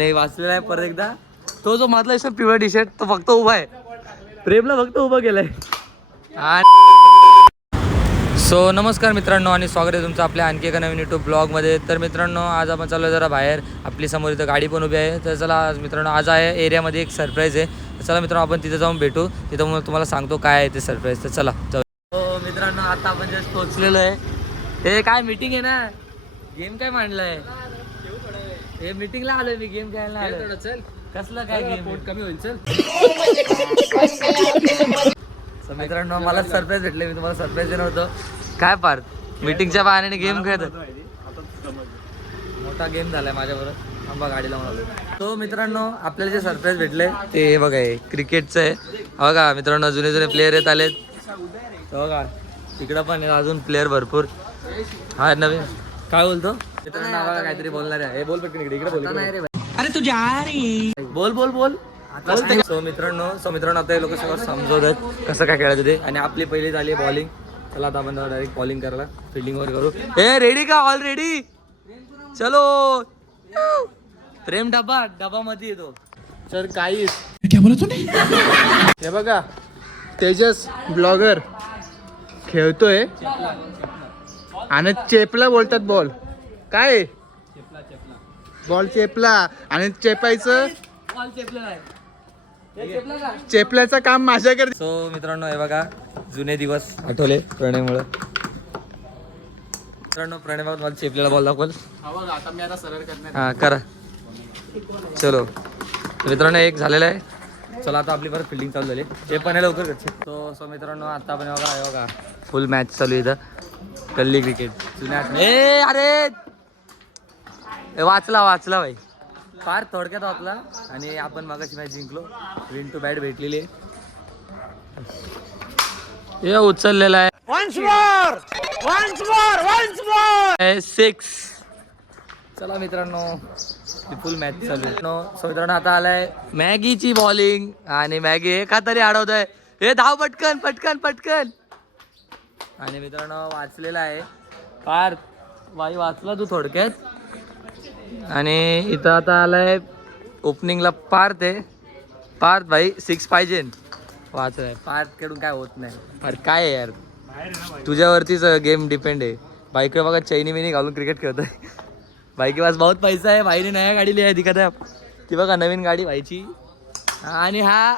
नाही वाचलेला आहे परत एकदा. तो जो मधला आहे पिवळा टी शर्ट तो फक्त उभा आहे. प्रेमला फक्त उभं केलंय. सो नमस्कार मित्रांनो आणि स्वागत आहे तुमचं आपल्या आणखी एका नवीन यूट्यूब ब्लॉगमध्ये. तर मित्रांनो आज आपण चाललो जरा बाहेर. आपली समोर इथं गाडी पण उभी आहे. तर चला आज मित्रांनो आज आहे एरियामध्ये एक सरप्राईज आहे. तर चला मित्रांनो आपण तिथे जाऊन भेटू. तिथं मग तुम्हाला सांगतो काय आहे ते सरप्राईज. तर चला जाऊ. हो मित्रांनो आता आपण जस्ट पोहोचलेलो आहे. हे काय मीटिंग आहे ना, गेम काय मांडलंय. हे मीटिंगला आलोय मी, गेम खेळायला आलोय. चल कसलं काय गेम, पोट कमी होईल चल. मित्रांनो मला सरप्राईज भेटले, मी तुम्हाला सरप्राईज देणार होतो. काय पार्थ मीटिंगच्या बहाण्याने गेम खेळत. मोठा गेम झालाय माझ्याबरोबर. आंबा गाडी लावून आलो. तो मित्रांनो आपल्याला जे सरप्राईज भेटले ते बघा हे क्रिकेटचं आहे. बघा मित्रांनो जुने जुने प्लेयर येत आलेत. बघा तिकडं पण अजून प्लेयर भरपूर. हा नवीन काय बोलतो मित्रांनो, बघा काहीतरी बोलणार आहे. बोल पटकन इकडे बोल. अरे तू जा रे, बोल बोल बोल. सो मित्रांनो आता हे लोक सगळं समजवतात कसं काय खेळायचं ते. आणि आपली पहिली झाली बॉलिंग. चला आता आपण डायरेक्ट बॉलिंग करायला फिल्डिंग वर करू. ए रेडी का, ऑल रेडी चलो. प्रेम डबा मध्ये येतो. सर काही क्या बोला तुम्ही. हे बघा तेजस ब्लॉगर खेळतोय आणि चेपला बोलतात बॉल. काय बॉल चेपला आणि चेपायचं चेपल्याचं काम माझ्याकडे. सो मित्रांनो हे बघा जुने दिवस आठवले प्रणयमुळे. मित्रांनो प्रणय बाबा मला चेपलेला बॉल दाखवल. आता मी आता सरळ करणार. हा करा चलो. मित्रांनो एक झालेलं आहे. चला आता आपली परत फिल्डिंग चालू झाली. हे पण आहे लवकर करते. सो मित्रांनो आता आपण बघा फुल मॅच चालू आहे इथं. गल्ली क्रिकेट जुन्या. ए अरे वाचला भाई. फार थोडक्यात वाचला. आणि आपण मागाशी मॅच जिंकलो. विन टू बॅट भेटलेली आहे. हे उचललेला आहे. once more 6. चला मित्रांनो फुल मॅच चालू आहे. सो मित्रांनो आता आलाय मॅगीची बॉलिंग. आणि मॅगी एका तरी अडवत आहे. हे धाव पटकन पटकन पटकन. आणि मित्रांनो वाचलेला आहे फार बाई, वाचला तू थोडक्यात. आणि इथं आता आलाय ओपनिंगला पार्थ आहे. पार्थ भाई 6 पाहिजे. वाचलाय पार्थ कडून काय होत नाही. अरे काय आहे यार, तुझ्यावरतीच गेम डिपेंड आहे. बाईकडे बघा चैनी मिनी घालून क्रिकेट खेळतोय. भाई के पास बहुत पैसा है. भाईने नया गाडी लिया दिखत आहे ती बघा नवीन गाडी भाईची. आणि हा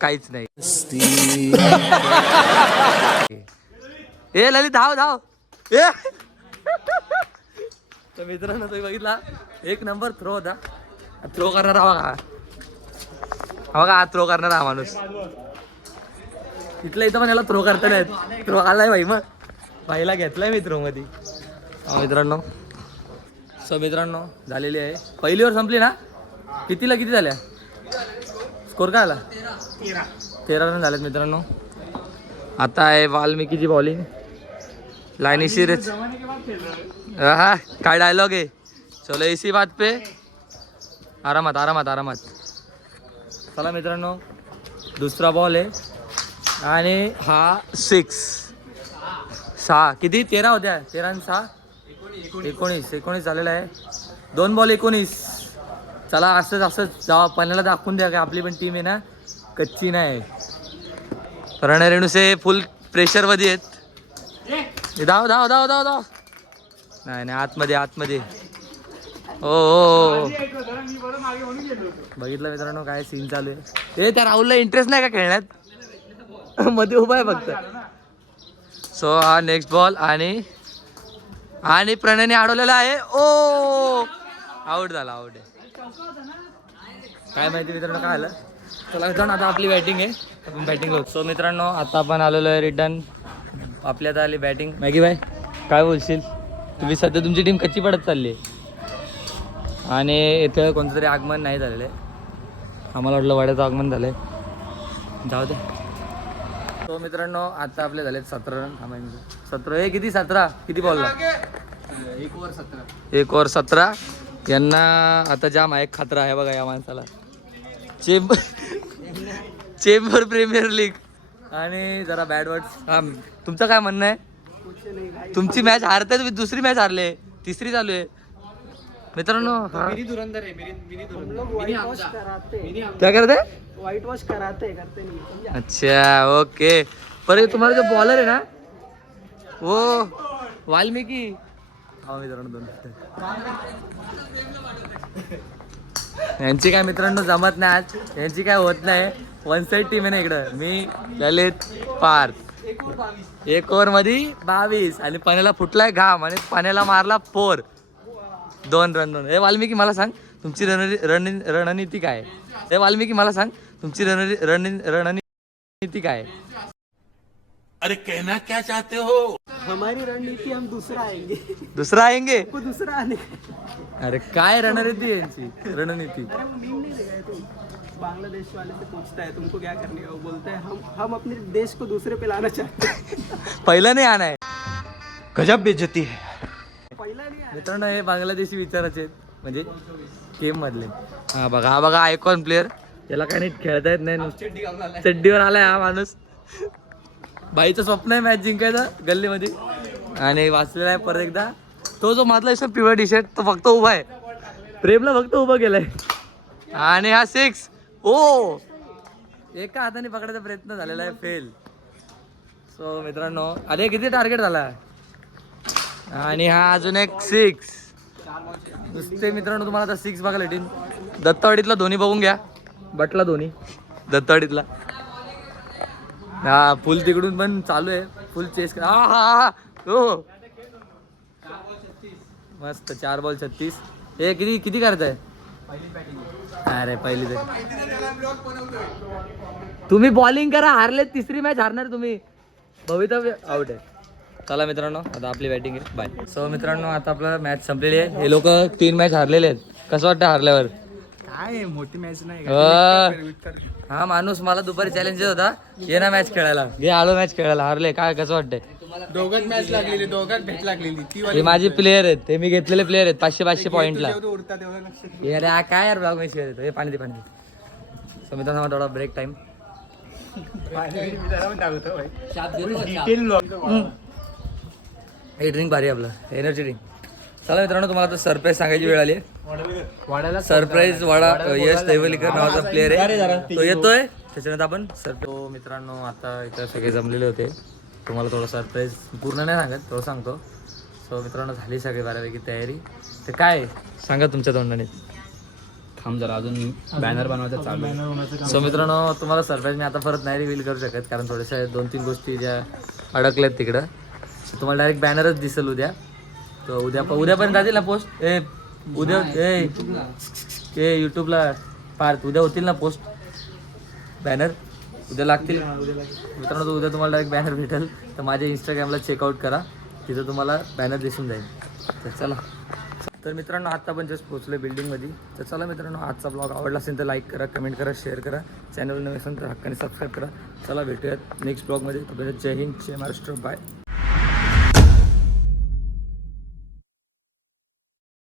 काहीच नाही. ए ललित धाव धाव. ए तर मित्रांनो तुम्ही बघितला एक नंबर थ्रो होता. थ्रो करणार हा बघा हा थ्रो करणार हा माणूस. इथलं इथं पण याला थ्रो करता नाहीत. थ्रो आलाय भाई, मग भाईला घेतलाय मी थ्रो मध्ये. मित्रांनो सो मित्रांनो झालेली आहे पहिली ओव्हर संपली ना. किती झाल्या स्कोर काय आला. 13 रन झालेत मित्रांनो. आता आहे वाल्मिकीची बॉलिंग. लाईनी सिरीज. हा काय डायलॉग आहे. चलो इसी बात पे आरामात आरामात आरामात. चला मित्रांनो दुसरा बॉल आहे. आणि हा 6 किती 13 होत्या. 13 आणि 6 19 झालेला आहे. 2 बॉल 19. चला असंच जावा पाण्याला दाखवून द्या का आपली पण टीम आहे ना कच्ची नाही. प्रणय रेणुसे फुल प्रेशरमध्ये आहेत. धाव धाव धाव धाव धाव. नाही आतमध्ये हो बघितलं मित्रांनो काय सीन चालू आहे. ते त्या राहुलला इंटरेस्ट नाही का खेळण्यात, मध्ये उभा आहे फक्त. सो हा नेक्स्ट बॉल आणि प्रणयने अडवलेला आहे. ओ आउट झाला. आउट आहे काय माहिती मित्रांनो काय आलं. चला मित्रांनो आता आपली बॅटिंग आहे. आपण बॅटिंग करू. सो मित्रांनो आता आपण आलेलो आहे रिटर्न. आपल्यात आली बॅटिंग. मॅगी बाय काय बोलशील. तुम्ही सध्या तुमची टीम कच्ची पडत चालली आहे. आणि इथं कोणतं तरी आगमन नाही झालेलं आहे. आम्हाला वाटलं वाड्याचं आगमन झालं आहे. जाऊ दे. तो मित्रांनो आता आपले झालेत 17 रन. 17 हे किती 17 किती बॉलला 1 ओव्हर 17. 1 ओव्हर 17. यांना आता जाम आहे खतरा आहे बघा या माणसाला. चेंबर प्रीमियर लीग आणि जरा बॅड वर्ड्स. हा तुमचं काय म्हणणं आहे. तुमची मॅच हारताय तुम्ही. दुसरी मॅच हारले, तिसरी चालू आहे. मित्रांनो हा मिनी धुरंधर आहे मिनी धुरंधर मिनी आमचा मिनी आमचा क्या करते व्हाइट वॉश करते नहीं समझा? अच्छा ओके पर ये तुम्हारा जो बॉलर है ना वो वाल्मिकी हा मित्रांनो दोन यांची काय मित्रांनो जमत नाही आज यांची काय होत नाही वन साइड टीम आहे ना इकडं मी ललित पार्थ 1 ओव्हर मध्ये 22 आणि पाण्याला फुटलाय घाम आणि पाण्याला मारला 4 2 रन हे वाल्मिकी मला सांग तुमची रणनीती काय आहे? हे वाल्मिकी मला सांग तुमची रणनीती काय आहे? अरे कहना क्या चाहते हो? हमारी रणनीति हम दूसरा आएंगे दुसरा आएंगे को दूसरा आने अरे काय रणनीती आहे यांची रणनीती अरे वो मीम नहीं देगा तुम बांग्लादेश वाले से पूछता है तुमको क्या करने का वो बोलता है हम अपने देश को दूसरे पे लाना चाहते हैं पहिला नाही आणाय गजब बेइज्जती है. पहिला नहीं आया मित्रांनो हे बांगलादेशी विचाराचे आहेत, म्हणजे गेम मधले हा बघा आयकॉन प्लेयर याला काही नीट खेळता येत नाही नुसतं चड्डीवर आलाय हा माणूस बाईचं स्वप्न आहे मॅच जिंकायचं गल्लीमध्ये आणि वाचलेला आहे परत एकदा तो जो मधला दिसतो पिवळा टी शर्ट तो फक्त उभा आहे प्रेमला फक्त उभं केलंय आणि हा 6 ओ एका हाताने पकडायचा प्रयत्न झालेला आहे फेल सो मित्रांनो अरे किती टार्गेट झाला आणि हा अजून एक 6 नुसते मित्रांनो तुम्हाला आता 6 बघायला भेटेल दत्तवाडीतला धोनी बघून घ्या बटला धोनी दत्तवाडीतला हा फुल तिकडून पण चालू आहे फुल चेस हा हा हो मस्त 4 बॉल 36 हे किती करत आहे अरे पहिली तुम्ही बॉलिंग करा हारले तिसरी मॅच हारणार तुम्ही भवितव्य आउट आहे चला मित्रांनो आता आपली बॅटिंग आहे बाय सो मित्रांनो आता आपलं मॅच संपलेली आहे हे लोक 3 मॅच हारलेले आहेत कसं वाटतं हारल्यावर काय मोठी मॅच नाही हा माणूस मला दुपारी चॅलेंज होता ये ना मॅच खेळायला घे आलो मॅच खेळायला हारले काय कसं वाटतंय दोघांत मॅच लागलेली दोघांत भेट लागलेली ती हे माझे प्लेयर आहेत ते मी घेतलेले प्लेयर आहेत 500 पॉईंटला उडतात एवढं लक्ष यार हा काय यार ब्लॉग मॅच खेळतो हे पाणी दे सो मित्रांनो थोडा ब्रेक टाइम हे ड्रिंक भारी आपलं एनर्जी ड्रिंक चला मित्रांनो तुम्हाला आता सरप्राईज सांगायची वेळ आली आहे सरप्राईज वाडा यश देवलीकर नावाचा प्लेअर आहे तो येतोय त्याच्यानंतर आपण सरप्राईज मित्रांनो आता इथं सगळे जमलेले होते तुम्हाला थोडं सरप्राईज पूर्ण नाही सांगत थोडं सांगतो सो मित्रांनो झाली सगळी बऱ्यापैकी तयारी तर काय सांगा तुमच्या तोंडाने थांब जरा अजून बॅनर बनवायचं चालू आहे सो मित्रांनो तुम्हाला सरप्राईज मी आता परत नाही रिव्हील करू शकत कारण थोड्याशा 2-3 गोष्टी ज्या अडकल्यात तिकडं सो तुम्हाला डायरेक्ट बॅनरच दिसेल उद्या तो उद्यापर्यंत जातील ना पोस्ट उद्या यूट्यूबला पार्थ उद्या होतील ना पोस्ट बॅनर उद्या लागतील मित्रांनो तो उद्या तुम्हाला डायरेक्ट बॅनर भेटेल तर माझ्या इंस्टाग्रामला चेकआउट करा तिथं तुम्हाला बॅनर दिसून जाईल तर चला तर मित्रांनो आता आपण जस्ट पोहोचलो बिल्डिंगमध्ये तर चला मित्रांनो आजचा ब्लॉग आवडला असेल तर लाईक करा कमेंट करा शेअर करा चॅनल नवीन असेल तर हक्काने सबस्क्राईब करा चला भेटूयात नेक्स्ट ब्लॉगमध्ये जय हिंद जय महाराष्ट्र बाय